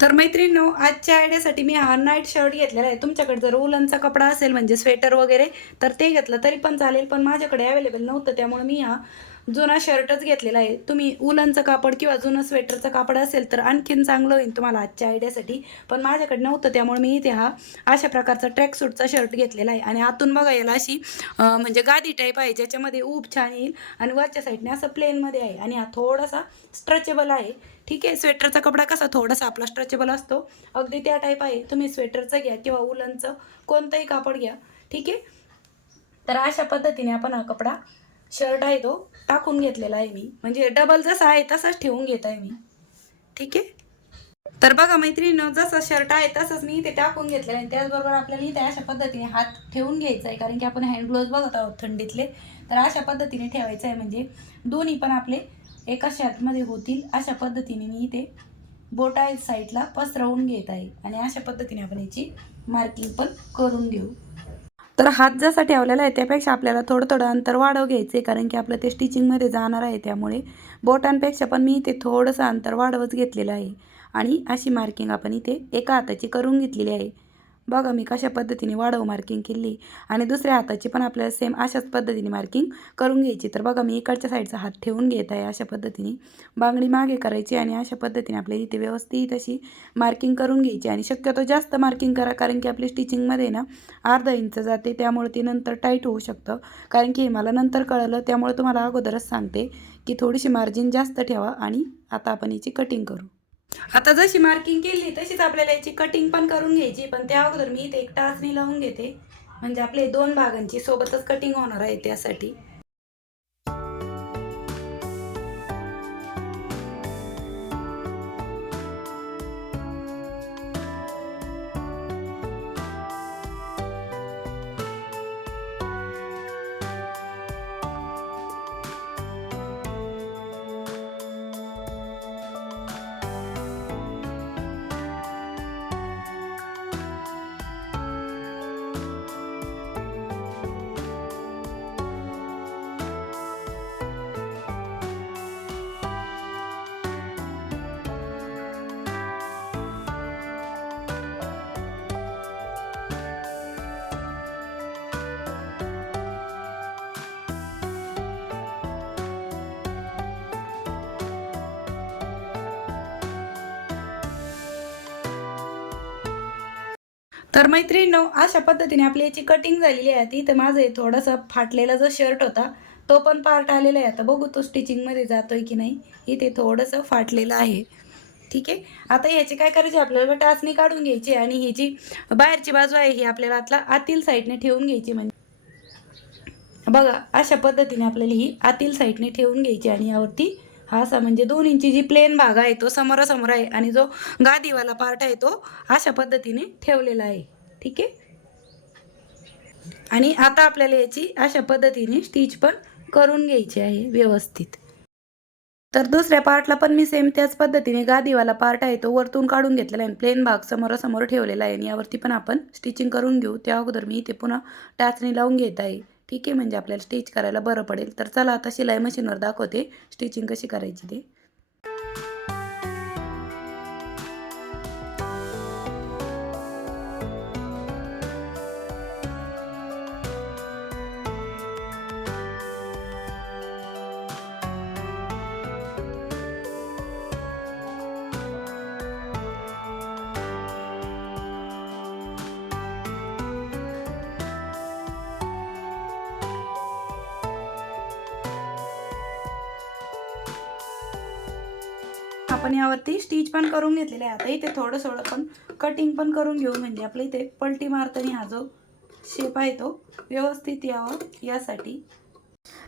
तर मैत्रिणींनो आजच्या आयडियासाठी मी हा नाईट शर्ट घेतलेला आहे. तुमच्याकडे जर उलनचा कपडा असेल म्हणजे स्वेटर वगैरे तर ते घेतलं तरी पण चालेल. पण माझ्याकडे अवेलेबल नव्हतं त्यामुळे मी हा जुना शर्टच घेतलेला आहे. तुम्ही उलनचं कापड किंवा जुनं स्वेटरचं कापड असेल तर आणखीन चांगलं होईल तुम्हाला आजच्या आयडियासाठी. पण माझ्याकडे नव्हतं त्यामुळे मी इथे हा अशा प्रकारचा ट्रॅक सूटचा शर्ट घेतलेला आहे. आणि आतून बघा याला अशी म्हणजे गादी टाईप आहे ज्याच्यामध्ये ऊब छान येईल. आणि वरच्या साईडने असं प्लेनमध्ये आहे. आणि हा थोडासा स्ट्रेचेबल आहे. ठीक आहे? स्वेटरचा कपडा कसा थोडासा आपला स्ट्रेचेबल असतो. अगदी त्या टाईप आहे. तुम्ही स्वेटरचं घ्या किंवा उलनचं कोणतंही कापड घ्या. ठीक आहे? तर अशा पद्धतीने आपण हा कपडा शर्ट आहे तो टाकून घेतलेला आहे मी. म्हणजे डबल जसा आहे तसाच ठेवून घेत आहे मी. ठीक आहे? तर बघा मैत्रिणीनं जसं शर्ट आहे तसंच मी इथे टाकून घेतलेलं आहे. त्याचबरोबर आपल्याला इथे अशा पद्धतीने हात ठेवून घ्यायचा आहे. कारण की आपण हँड ग्लोव्ज बघत आहोत थंडीतले. तर अशा पद्धतीने ठेवायचं आहे. म्हणजे दोन्ही पण आपले एका शर्टमध्ये होतील अशा पद्धतीने मी इथे बोटाईल साईडला पसरवून घेत आहे. आणि अशा पद्धतीने आपण याची मार्किंग पण करून घेऊ. तर हात जसा ठेवलेला आहे त्यापेक्षा आपल्याला थोडं थोडं अंतर वाढव घ्यायचं आहे कारण की आपलं ते स्टिचिंगमध्ये जाणार आहे त्यामुळे बोटांपेक्षा पण मी इथे थोडंसं अंतर वाढवच घेतलेलं आहे. आणि अशी मार्किंग आपण इथे एका हाताची करून घेतलेली आहे. बघा मी कशा पद्धतीने वाढव मार्किंग केली. आणि दुसऱ्या हाताची पण आपल्याला सेम अशाच पद्धतीने मार्किंग करून घ्यायची. तर बघा मी इकडच्या साईडचा हात ठेवून घेत आहे अशा पद्धतीने. बांगडी मागे करायची आणि अशा पद्धतीने आपल्याला इथे व्यवस्थित अशी मार्किंग करून घ्यायची. आणि शक्यतो जास्त मार्किंग करा कारण की आपली स्टिचिंगमध्ये ना अर्धा इंच जाते. त्यामुळे ती नंतर टाईट होऊ शकतं. कारण की हे मला नंतर कळलं त्यामुळे तुम्हाला अगोदरच सांगते की थोडीशी मार्जिन जास्त ठेवा आणि आता आपण याची कटिंग करू. आता जशी मार्किंग केली तशीच आपल्याला याची कटिंग पण करून घ्यायची. पण त्या अगोदर मी इथे एक टाचणी लावून घेते. म्हणजे आपले दोन भागांची सोबतच कटिंग होणार आहे त्यासाठी. तर मैत्रिणींनो अशा पद्धतीने आपली याची कटिंग झालेली आहे. ती तर माझं थोडासा फाटलेला जो शर्ट होता तो पण पार्ट आलेला आहे. आता बघू तो स्टिचिंगमध्ये जातोय की नाही. इथे थोडंसं फाटलेलं आहे. ठीक आहे? आता ह्याची काय करायची आपल्याला? टाचणी काढून घ्यायची आणि ही जी बाहेरची बाजू आहे ही आपल्याला आतला आतील साईडने ठेवून घ्यायची म्हणजे. बघा अशा पद्धतीने आपल्याला ही आतील साईडने ठेवून घ्यायची आणि यावरती हा असा म्हणजे दोन इंची जी प्लेन भाग आहे तो समोरासमोर आहे आणि जो गादीवाला पार्ट आहे तो अशा पद्धतीने ठेवलेला आहे. ठीक आहे? आणि आता आपल्याला याची अशा पद्धतीने स्टिच पण करून घ्यायची आहे व्यवस्थित. तर दुसऱ्या पार्टला पण मी सेम त्याच पद्धतीने गादीवाला पार्ट आहे तो वरतून काढून घेतलेला आहे. प्लेन भाग समोरासमोर ठेवलेला आहे आणि यावरती पण आपण स्टिचिंग करून घेऊ. त्या अगोदर मी इथे पुन्हा टाचणी लावून घेत आहे. ठीक आहे म्हणजे आपल्याला स्टिच करायला बरं पडेल. तर चला आता शिलाई मशीनवर दाखवते स्टिचिंग कशी करायची ते. आपण यावरती स्टिच पण करून घेतलेले आहे. आता इथे थोडं थोडं पण कटिंग पण करून घेऊ म्हणजे. आपल्या इथे पलटी मारताना हा जो शेप आहे तो व्यवस्थित यावं यासाठी.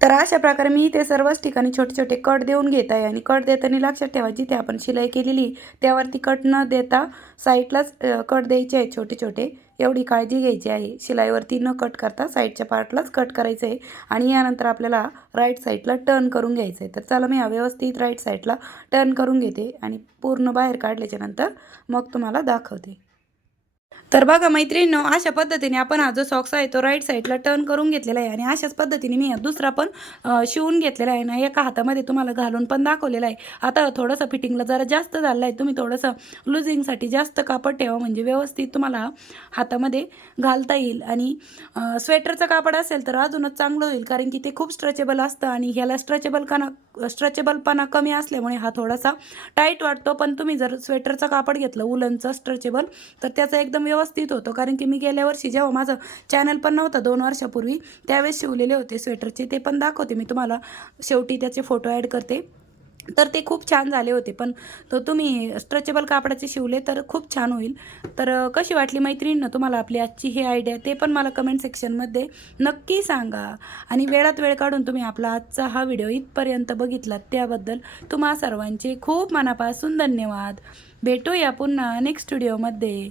तर अशा प्रकारे मी इथे सर्वच ठिकाणी छोटे छोटे कट देऊन घेत आहे. आणि कट देताना लक्षात ठेवायची जिथे आपण शिलाई केलेली त्यावरती कट न देता साईडलाच कट द्यायचे आहे छोटे छोटे. एवढी काळजी घ्यायची आहे. शिलाईवरती न कट करता साईडच्या पार्टलाच कट करायचं आहे आणि यानंतर आपल्याला राईट साईडला टर्न करून घ्यायचं आहे तर चला मी हा व्यवस्थित राईट साईडला टर्न करून घेते आणि पूर्ण बाहेर काढल्याच्यानंतर मग तुम्हाला दाखवते. तर बघा मैत्रिणींनो अशा पद्धतीने आपण हा जो सॉक्स आहे तो राईट साईडला टर्न करून घेतलेला आहे आणि अशाच पद्धतीने मी दुसरा पण शिवून घेतलेला आहे ना एका हातामध्ये तुम्हाला घालून पण दाखवलेला आहे. आता थोडंसं फिटिंगला जरा जास्त झालं आहे तुम्ही थोडंसं लुझिंगसाठी जास्त कापड ठेवा म्हणजे व्यवस्थित तुम्हाला हातामध्ये घालता येईल आणि स्वेटरचं कापड असेल तर अजूनच चांगलं होईल कारण की ते खूप स्ट्रेचेबल असतं आणि ह्याला स्ट्रेचेबल काना स्ट्रेचेबलपणा कमी असल्यामुळे हा थोडासा टाईट वाटतो. पण तुम्ही जर स्वेटरचं कापड घेतलं उलनचं स्ट्रेचेबल तर त्याचं एकदम व्यवस्थित होतो. कारण की मी गेल्या वर्षी जेव्हा माझं चॅनल पण नव्हतं दोन वर्षापूर्वी त्यावेळेस शिवलेले होते स्वेटरचे ते पण दाखवते मी तुम्हाला. शेवटी त्याचे फोटो ॲड करते. तर ते खूप छान झाले होते. पण तो तुम्ही स्ट्रेचेबल कापडाचे शिवले तर खूप छान होईल. तर कशी वाटली मैत्रिणीनं तुम्हाला आपली आजची ही आयडिया ते पण मला कमेंट सेक्शनमध्ये नक्की सांगा. आणि वेळात वेळ काढून तुम्ही आपला आजचा हा व्हिडिओ इथपर्यंत बघितलात त्याबद्दल तुम्हा सर्वांचे खूप मनापासून धन्यवाद. भेटूया पुन्हा नेक्स्ट व्हिडिओमध्ये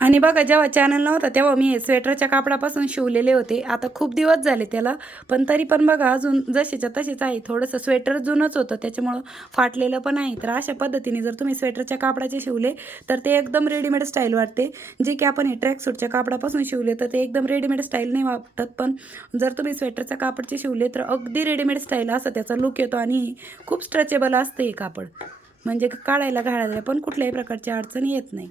आणि बघा जेव्हा चॅनल नव्हता तेव्हा मी स्वेटरच्या कापडापासून शिवलेले होते. आता खूप दिवस झाले त्याला पण तरी पण बघा अजून जसेच्या तसेच आहे. थोडंसं स्वेटर जुनंच होतं त्याच्यामुळं फाटलेलं पण आहे. तर अशा पद्धतीने जर तुम्ही स्वेटरच्या कापडाचे शिवले तर ते एकदम रेडीमेड स्टाईल वाटते. जे की आपण हे ट्रॅकसूटच्या कापडापासून शिवले तर ते एकदम रेडीमेड स्टाईल नाही वाटत. पण जर तुम्ही स्वेटरच्या कापडचे शिवले तर अगदी रेडीमेड स्टाईल असं त्याचा लुक येतो आणि खूप स्ट्रेचेबल असतं हे कापड. म्हणजे काढायला घालायला पण कुठल्याही प्रकारची अडचण येत नाही.